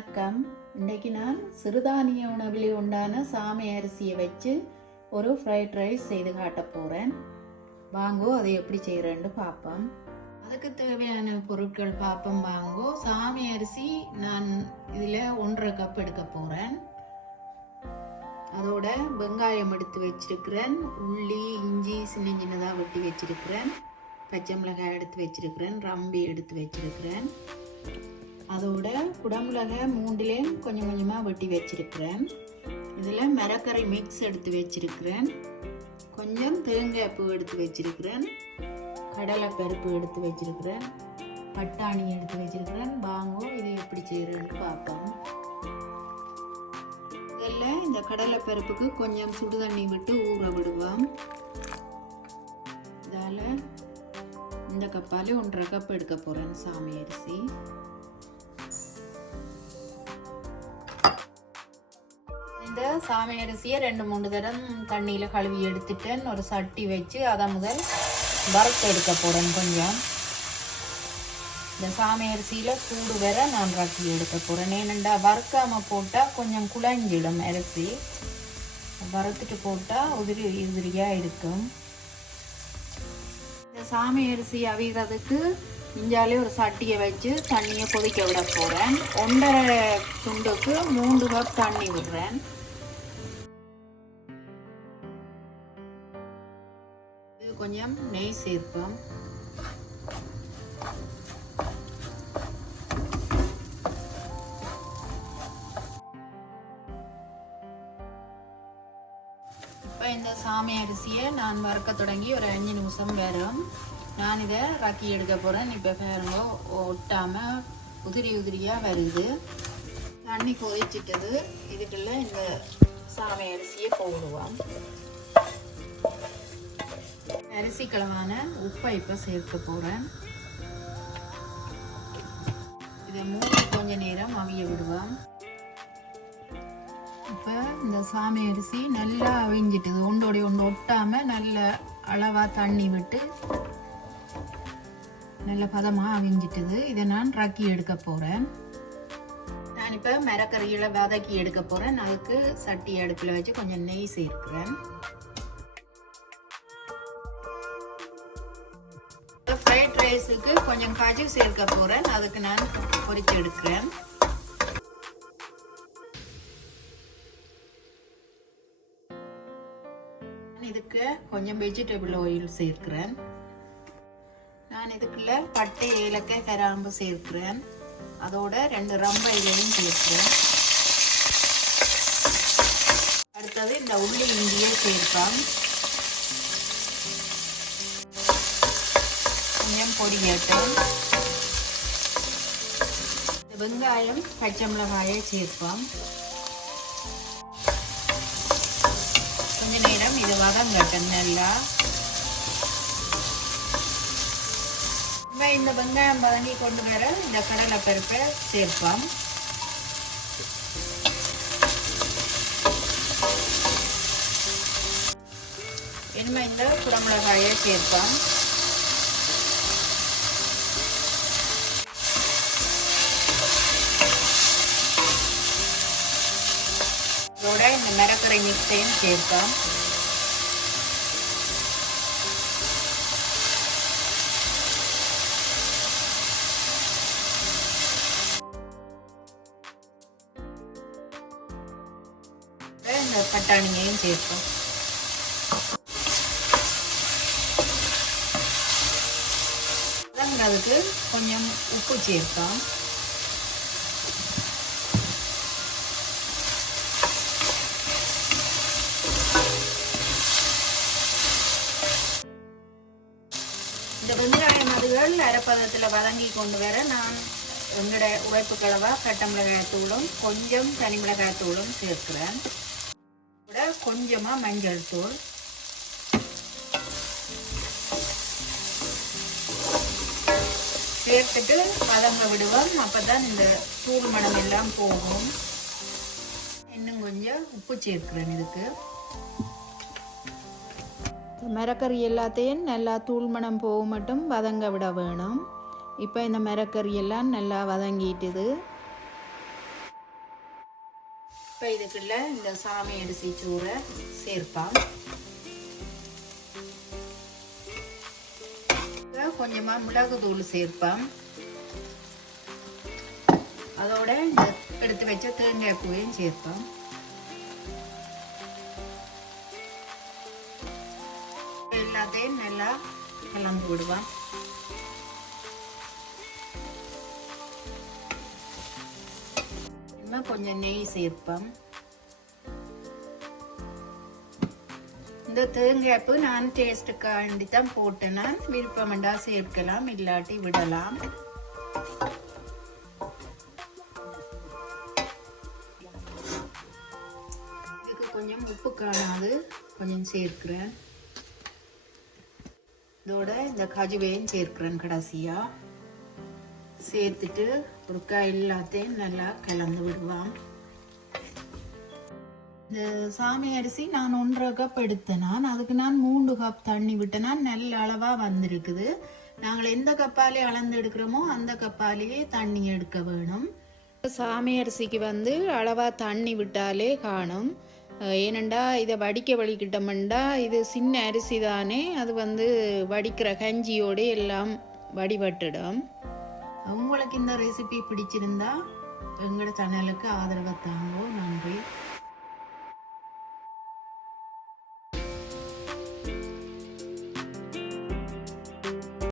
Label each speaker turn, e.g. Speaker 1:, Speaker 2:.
Speaker 1: வணக்கம். இன்றைக்கி நான் சிறுதானிய உணவில் உண்டான சாமை அரிசியை வச்சு ஒரு ஃப்ரைட் ரைஸ் செய்து காட்ட போகிறேன் வாங்கோ அதை எப்படி செய்கிறேன்னு பார்ப்போம். அதுக்கு தேவையான பொருட்கள் பார்ப்போம் வாங்கோ. சாமி அரிசி நான் இதில் ஒன்றரை கப் எடுக்க போகிறேன் அதோட வெங்காயம் எடுத்து வச்சிருக்கிறேன். உள்ளி இஞ்சி சின்ன சின்னதாக வெட்டி வச்சிருக்கிறேன். பச்சை மிளகாய் எடுத்து வச்சிருக்கிறேன். ரம்பி எடுத்து வச்சிருக்கிறேன். அதோட குடமிளகாய் மூண்டுலேயும் கொஞ்சம் கொஞ்சமாக வெட்டி வச்சிருக்கிறேன். இதில் மரக்கரை மிக்ஸ் எடுத்து வச்சிருக்கிறேன். கொஞ்சம் தேங்காய் பூ எடுத்து வச்சிருக்கிறேன். கடலை பருப்பு எடுத்து வச்சிருக்கிறேன். பட்டாணி எடுத்து வச்சிருக்கிறேன். வாங்கோ இதை எப்படி செய்கிறேன்னு பார்ப்போம். இதில் இந்த கடலை பருப்புக்கு கொஞ்சம் சுடு தண்ணி விட்டு ஊற விடுவோம். இதால் இந்த கப்பாலே ஒன்றரை கப் எடுக்க போகிறேன் சாமி அரிசி. சாமி அரிசியை ரெண்டு மூணு தரம் தண்ணியில் கழுவி எடுத்துட்டேன். ஒரு சட்டி வச்சு அதை முதல் வறுத்து எடுக்க போகிறேன் கொஞ்சம். இந்த சாமி அரிசியில் சூடு வர நான் ரக்கி எடுக்க போகிறேன் ஏனெண்டா வறுக்காமல் போட்டால் கொஞ்சம் குழஞ்சிடும் அரிசி. வறுத்துட்டு போட்டால் உதிரி உதிரியாக இருக்கும். இந்த சாமி அரிசி அவிகிறதுக்கு இஞ்சாலே ஒரு சட்டியை வச்சு தண்ணியை கொதிக்க விட போகிறேன் ஒன்றரை துண்டுக்கு மூன்று கப் தண்ணி விடுறேன். கொஞ்சம் நெய் சேர்ப்போம். இப்போ இந்த சாமி அரிசியை நான் வறுக்க தொடங்கி ஒரு அஞ்சு நிமிஷம் வரும். நான் இதை ரக்கி எடுக்க போகிறேன் இப்போ பாருங்க ஒட்டாமல் உதிரி உதிரியாக வருது. தண்ணி கொதிச்சிட்டது. இதுக்குள்ளே இந்த சாமி அரிசியை போடுவோம். அரிசி கிழமான உப்பை இப்போ சேர்க்க போகிறேன் இதை மூடி கொஞ்ச நேரம் அவிய விடுவோம். இப்போ இந்த சாமி அரிசி நல்லா அவிஞ்சிட்டுது ஒன்றோடைய ஒன்று ஒட்டாமல் நல்ல அளவாக தண்ணி விட்டு நல்ல பதமாக அவிஞ்சிட்டுது. இதை நான் ரக்கி எடுக்க போகிறேன் நான் இப்போ மரக்கறியில் வதக்கி எடுக்க போகிறேன் அதுக்கு சட்டி அடுப்பில் வச்சு கொஞ்சம் நெய் சேர்க்கிறேன். ரைஸுக்கு கொஞ்சம் காஜு சேர்க்க போகிறேன் அதுக்கு நான் பொறிச்சு எடுக்கிறேன். இதுக்கு கொஞ்சம் வெஜிடபிள் ஆயில் சேர்க்கிறேன். நான் இதுக்குள்ள பட்டை ஏலக்காய் கராம்பு சேர்க்கிறேன். அதோட ரெண்டு ரம்ப இலையும் சேர்க்கிறேன். அடுத்தது இந்த உள்ளி இஞ்சியை சேர்ப்போம் கொஞ்சம் வெங்காயம் பச்சை மிளகாயை சேர்ப்போம் கொஞ்ச நேரம் இது வதங்கட்டும் நல்லா இந்த வெங்காயம் வதங்கி கொண்டு வர இந்த கடலை பருப்பை சேர்ப்போம் இனிமே இந்த குடமிளகாயை சேர்ப்போம் இதோட இந்த மிரக்கரை மிக்ஸையும் சேர்த்தோம். இந்த பட்டாணியையும் சேர்ப்போம் அதுக்கு கொஞ்சம் உப்பு சேர்த்தோம். இந்த வெங்காயம் மதுகள் அரைப்பதத்தில் வதங்கி கொண்டு வர நான் எங்களோட உழைப்பு கலவா கட்ட மிளகாய் தூளும் கொஞ்சம் தனி மிளகாய் தூளும் சேர்க்கிறேன். கூட கொஞ்சமாக மஞ்சள் தூள். சேர்த்துட்டு வதங்க விடுவோம். அப்போ தான் இந்த தூள் மணம் எல்லாம் போகும். இன்னும் கொஞ்சம் உப்பு சேர்க்கிறேன் இதுக்கு. மிரக்கறி எல்லாத்தையும் நல்லா தூள்மணம் போக மட்டும் வதங்க விட வேணும். இப்போ இந்த மிரக்கறி எல்லாம் நல்லா வதங்கிட்டுது. இப்போ இதுக்குள்ள இந்த சாமி அரிசி சோறை சேர்ப்பான் கொஞ்சமாக மிளகு தூள் சேர்ப்பான் அதோட இந்த எடுத்து வச்ச தேங்காய் பூவையும் சேர்ப்பான் கலந்து விடுவோம் இன்னும் கொஞ்சம் நெய் சேர்ப்பேன் இந்த தேங்காய்ப்பு நான் டேஸ்ட்டுக்காண்டி தான் போட்டேன்னா விருப்பமெண்டா சேர்க்கலாம் இல்லாட்டி விடலாம். இதுக்கு கொஞ்சம் உப்பு காணாது கொஞ்சம் சேர்க்கிறேன். இதோட இந்த கஜுவையும் சேர்க்கிறேன் கடைசியா. சேர்த்துட்டு ஒருக்கா எல்லாத்தையும் நல்லா கலந்து விடுவான் இந்த சாமி அரிசி நான் ஒன்றரை கப் எடுத்தேனான் அதுக்கு நான் மூன்று கப் தண்ணி விட்டேனா. நல்ல அளவா வந்திருக்குது. நாங்கள் எந்த கப்பாலே அளந்து எடுக்கிறோமோ அந்த கப்பாலேயே தண்ணி எடுக்க வேணும். சாமி அரிசிக்கு வந்து அளவா தண்ணி விட்டாலே காணும். ஏனண்டா இதை வடிக்க வலிக்கிட்டோம்ண்டா இது சின்ன அரிசி தானே அது வந்து வடிக்கிற கஞ்சியோடு எல்லாம் வடிபட்டுடும் உங்களுக்கு இந்த ரெசிபி பிடிச்சிருந்தா எங்களோட சேனலுக்கு ஆதரவை தாங்கோ நன்றி.